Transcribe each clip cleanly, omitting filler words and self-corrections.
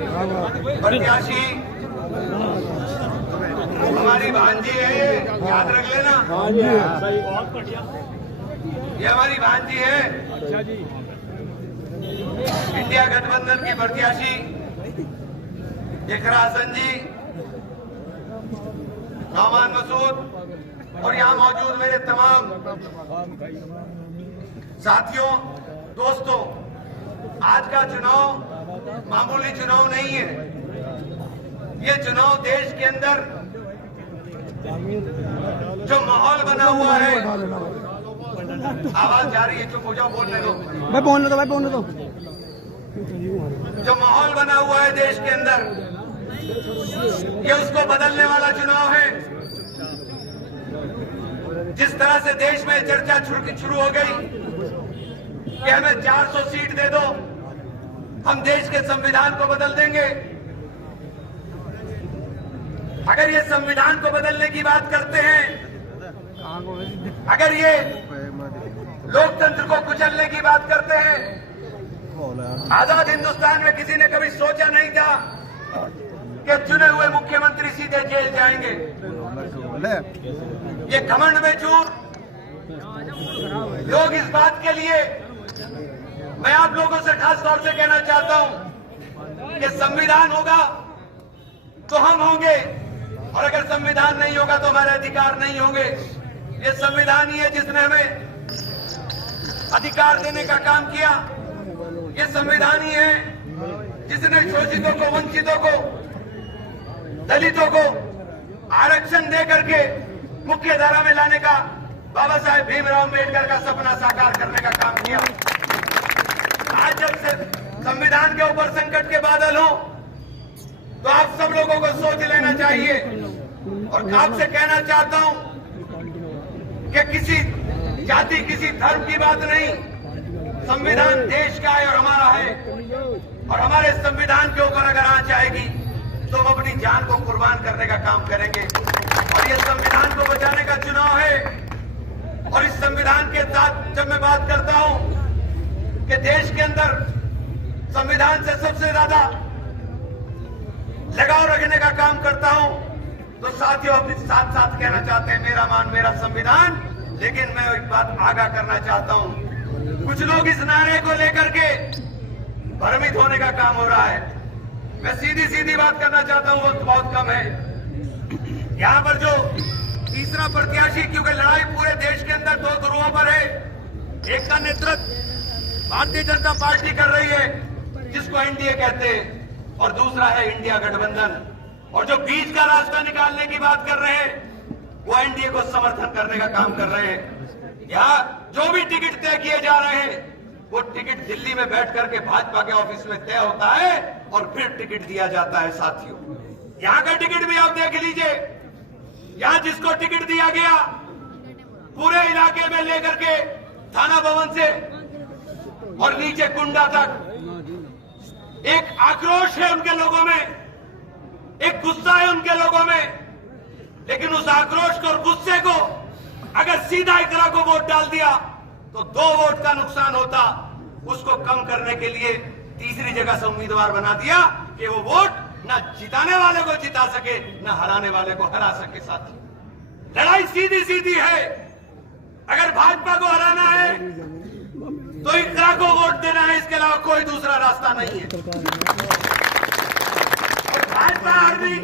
प्रत्याशी हमारी भांजी है, याद रख लेना। ये हमारी भांजी है। इंडिया गठबंधन की प्रत्याशी इकरा हसन जी, नौमान मसूद और यहाँ मौजूद मेरे तमाम साथियों, दोस्तों, आज का चुनाव मामूली चुनाव नहीं है। ये चुनाव देश के अंदर जो माहौल बना हुआ है, आवाज जा रही है, चुप हो जाओ, बोलने दो भाई, बोलने दो भाई, बोलने दो। जो माहौल बना हुआ है देश के अंदर, ये उसको बदलने वाला चुनाव है। जिस तरह से देश में चर्चा शुरू हो गई कि हमें 400 सीट दे दो, हम देश के संविधान को बदल देंगे। अगर ये संविधान को बदलने की बात करते हैं, अगर ये लोकतंत्र को कुचलने की बात करते हैं, आजाद हिंदुस्तान में किसी ने कभी सोचा नहीं था कि चुने हुए मुख्यमंत्री सीधे जेल जाएंगे। ये घमंड में चूर लोग इस बात के लिए, मैं आप लोगों से खास तौर से कहना चाहता हूं कि संविधान होगा तो हम होंगे, और अगर संविधान नहीं होगा तो हमारे अधिकार नहीं होंगे। ये संविधान ही है जिसने हमें अधिकार देने का काम किया। ये संविधान ही है जिसने शोषितों को, वंचितों को, दलितों को आरक्षण दे करके मुख्य धारा में लाने का, बाबा साहेब भीमराव अम्बेडकर का सपना साकार करने का काम किया। आज जब से संविधान के ऊपर संकट के बादल हो, तो आप सब लोगों को सोच लेना चाहिए। और आपसे कहना चाहता हूं कि किसी जाति, किसी धर्म की बात नहीं, संविधान देश का है और हमारा है। और हमारे संविधान के ऊपर अगर आंच आएगी तो हम अपनी जान को कुर्बान करने का काम करेंगे। और ये संविधान को बचाने का चुनाव है। और इस संविधान के साथ जब मैं बात करता हूं कि देश के अंदर संविधान से सबसे ज्यादा लगाव रखने का काम करता हूं, तो साथियों अपने साथ साथ कहना चाहते हैं, मेरा मान मेरा संविधान। लेकिन मैं एक बात आगाह करना चाहता हूं, कुछ लोग इस नारे को लेकर के भ्रमित होने का काम हो रहा है। मैं सीधी सीधी बात करना चाहता हूं, वक्त बहुत कम है। यहां पर जो तीसरा प्रत्याशी, क्योंकि लड़ाई पूरे देश के अंदर दो ध्रुवों पर है। एक का नेतृत्व भारतीय जनता पार्टी कर रही है, जिसको एनडीए कहते हैं, और दूसरा है इंडिया गठबंधन। और जो बीच का रास्ता निकालने की बात कर रहे हैं, वो एनडीए को समर्थन करने का काम कर रहे हैं। यहाँ जो भी टिकट तय किए जा रहे हैं, वो टिकट दिल्ली में बैठ करके भाजपा के ऑफिस में तय होता है और फिर टिकट दिया जाता है। साथियों, यहाँ का टिकट भी आप देख लीजिए। यहाँ जिसको टिकट दिया गया, पूरे इलाके में लेकर के थाना भवन से और नीचे कुंडा तक एक आक्रोश है उनके लोगों में, एक गुस्सा है उनके लोगों में। लेकिन उस आक्रोश को और गुस्से को अगर सीधा इकरा को वोट डाल दिया तो 2 वोट का नुकसान होता। उसको कम करने के लिए तीसरी जगह से उम्मीदवार बना दिया कि वो वोट ना जिताने वाले को जिता सके, ना हराने वाले को हरा सके। साथी, लड़ाई सीधी सीधी है। अगर भाजपा को हराना है तो इकरा को वोट देना है, इसके अलावा कोई दूसरा रास्ता नहीं है। और भाजपा हारनी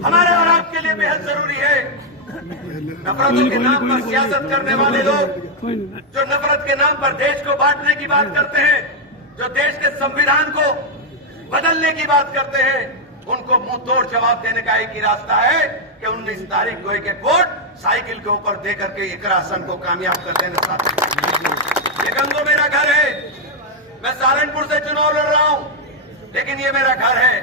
हमारे और आपके लिए बेहद जरूरी है। नफरतों के नाम पर सियासत करने वाले लोग, जो नफरत के नाम पर देश को बांटने की बात करते हैं, जो देश के संविधान को बदलने की बात करते हैं, उनको मुंह तोड़ जवाब देने का एक ही रास्ता है कि 19 तारीख को एक एक वोट साइकिल के ऊपर दे करके इकरा हसन को कामयाब कर देना। साथ ये गंगो मेरा घर है। मैं सहारनपुर से चुनाव लड़ रहा हूं, लेकिन ये मेरा घर है।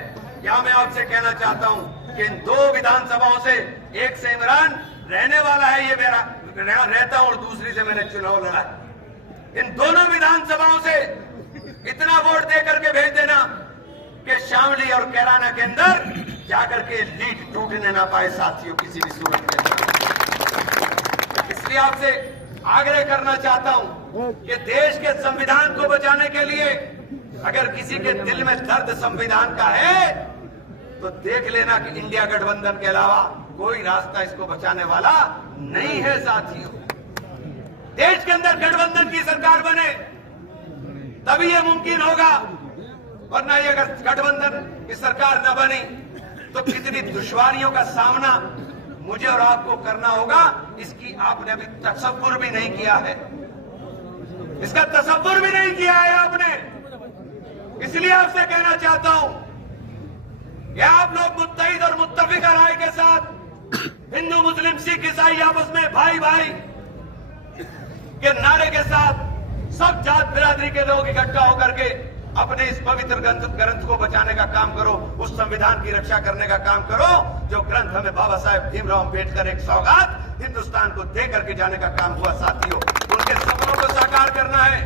यहां मैं आपसे कहना चाहता हूं कि इन 2 विधानसभाओं से, एक से इमरान रहने वाला है, ये मेरा रहता हूं, और दूसरी से मैंने चुनाव लड़ा। इन दोनों विधानसभाओं से इतना वोट दे करके भेज देना कि शामली और कैराना के अंदर जाकर के लीड टूटने ना पाए। साथियों, किसी भी सूरत के अंदर। इसलिए आपसे आग्रह करना चाहता हूं कि देश के संविधान को बचाने के लिए अगर किसी के दिल में दर्द संविधान का है तो देख लेना कि इंडिया गठबंधन के अलावा कोई रास्ता इसको बचाने वाला नहीं है साथियों। देश के अंदर गठबंधन की सरकार बने तभी यह मुमकिन होगा, वरना ये अगर गठबंधन की सरकार न बनी तो कितनी दुश्वारियों का सामना मुझे और आपको करना होगा, इसकी आपने अभी तसव्वुर भी नहीं किया है। इसका तसव्वुर भी नहीं किया है आपने। इसलिए आपसे कहना चाहता हूं कि आप लोग मुत्तहिद और मुत्तफिका राय के साथ हिंदू मुस्लिम सिख ईसाई आपस में भाई भाई के नारे के साथ सब जात बिरादरी के लोग इकट्ठा होकर के अपने इस पवित्र ग्रंथ को बचाने का काम करो, उस संविधान की रक्षा करने का काम करो जो ग्रंथ हमें बाबा साहेब भीमराव अम्बेडकर एक सौगात हिंदुस्तान को दे करके जाने का काम हुआ साथियों। उनके सपनों को साकार करना है,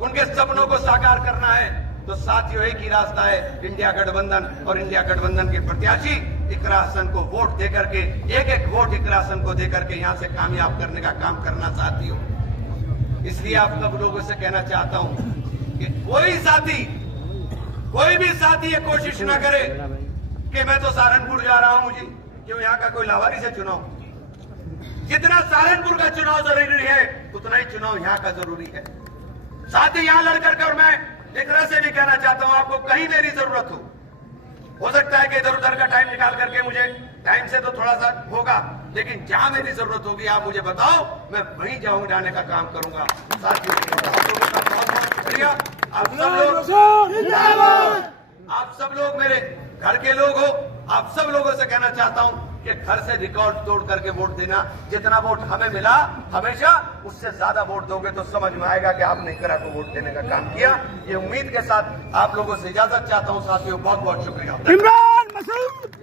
उनके सपनों को साकार करना है तो साथियों एक ही रास्ता है, इंडिया गठबंधन। और इंडिया गठबंधन के प्रत्याशी इकरा हसन को वोट देकर के, एक एक वोट इकरा हसन को देकर के यहां से कामयाब करने का काम करना साथियों। इसलिए आप सब लोगों से कहना चाहता हूं कि कोई भी साथी ये कोशिश ना करे कि मैं तो सहारनपुर जा रहा हूं जी, क्यों यहाँ का कोई लावारिस है चुनाव। जितना सहारनपुर का चुनाव जरूरी है उतना ही चुनाव यहाँ का जरूरी है। साथ ही यहाँ लड़ करके, और मैं एक तरह से भी कहना चाहता हूं आपको कहीं मेरी जरूरत हो सकता है कि इधर उधर का टाइम निकाल करके मुझे टाइम से तो थोड़ा सा होगा, लेकिन जहां मेरी जरूरत होगी आप मुझे बताओ, मैं वहीं जाऊंगा, जाने का काम करूंगा। साथियों बहुत शुक्रिया। आप सब लोग मेरे घर के लोग हो, आप सब लोगों से कहना चाहता हूं कि घर से रिकॉर्ड तोड़ करके वोट देना। जितना वोट हमें मिला हमेशा उससे ज्यादा वोट दोगे तो समझ में आएगा कि आपने इकरा को वोट देने का काम किया। ये उम्मीद के साथ आप लोगों से इजाजत चाहता हूं साथियों। बहुत बहुत शुक्रिया। इमरान मसूद।